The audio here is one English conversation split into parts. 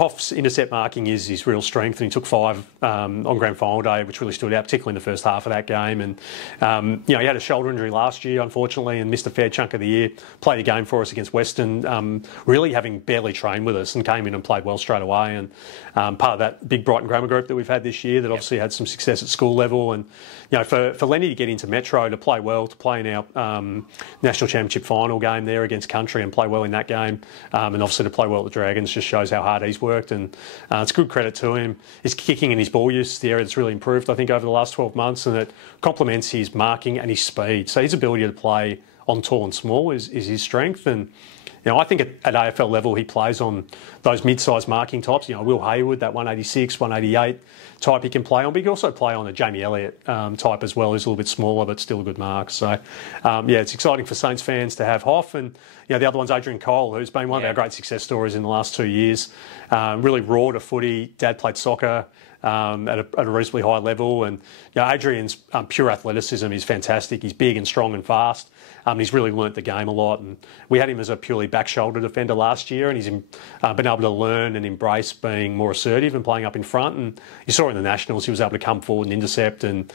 Hoff's intercept marking is his real strength, and he took 5 on grand final day, which really stood out, particularly in the first half of that game. And he had a shoulder injury last year, unfortunately, and missed a fair chunk of the year. Played a game for us against Western, really having barely trained with us, and came in and played well straight away. And part of that big Brighton Grammar group that we've had this year, that obviously had some success at school level. And for Lenny to get into Metro, to play well, to play in our National Championship final game there against Country and play well in that game, and obviously to play well at the Dragons, just shows how hard he's worked. And it's good credit to him. His kicking and his ball use, the area that's really improved, I think, over the last 12 months, and it complements his marking and his speed. So his ability to play on tall and small is his strength. And I think at AFL level he plays on those mid-sized marking types. Will Hayward, that 186, 188 type he can play on, but he can also play on a Jamie Elliott type as well, who's a little bit smaller but still a good mark. So, it's exciting for Saints fans to have Hoff. And the other one's Adrian Cole, who's been one of our great success stories in the last 2 years. Really raw to footy. Dad played soccer at a reasonably high level. And Adrian's pure athleticism is fantastic. He's big and strong and fast. He's really learnt the game a lot. And we had him as a purely back shoulder defender last year, and he's been able to learn and embrace being more assertive and playing up in front. And you saw in the Nationals, he was able to come forward and intercept and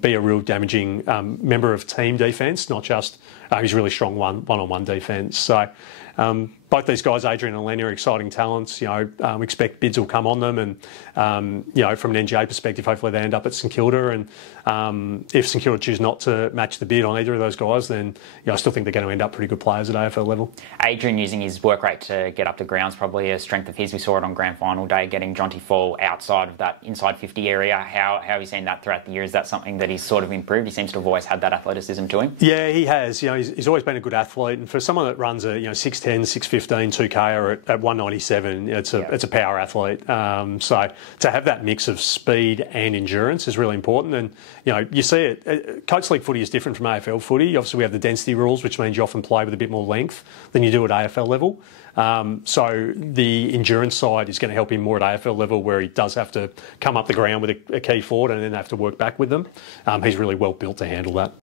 be a real damaging member of team defence, not just he's really strong one-on-one defence. So both these guys, Adrian and Lenny, are exciting talents. We expect bids will come on them, and from an NGA perspective, hopefully they end up at St Kilda. And if St Kilda choose not to match the bid on either of those guys, then I still think they're going to end up pretty good players at AFL level. Adrian using his work rate to get up to ground's probably a strength of his. We saw it on grand final day, getting Jonty Fall outside of that inside 50 area. How have you seen that throughout the year? Is that something that he's sort of improved? He seems to have always had that athleticism to him. Yeah, he has. He's always been a good athlete, and for someone that runs a 6'10", 6'15", 2K or at 197, it's a power athlete. So to have that mix of speed and endurance is really important. And you see it. Coates League footy is different from AFL footy. Obviously, we have the density rules, which means you often play with a bit more length than you do at AFL level. So the endurance side is going to help him more at AFL level, where he does have to come up the ground with a key forward and then have to work back with them. He's really well built to handle that.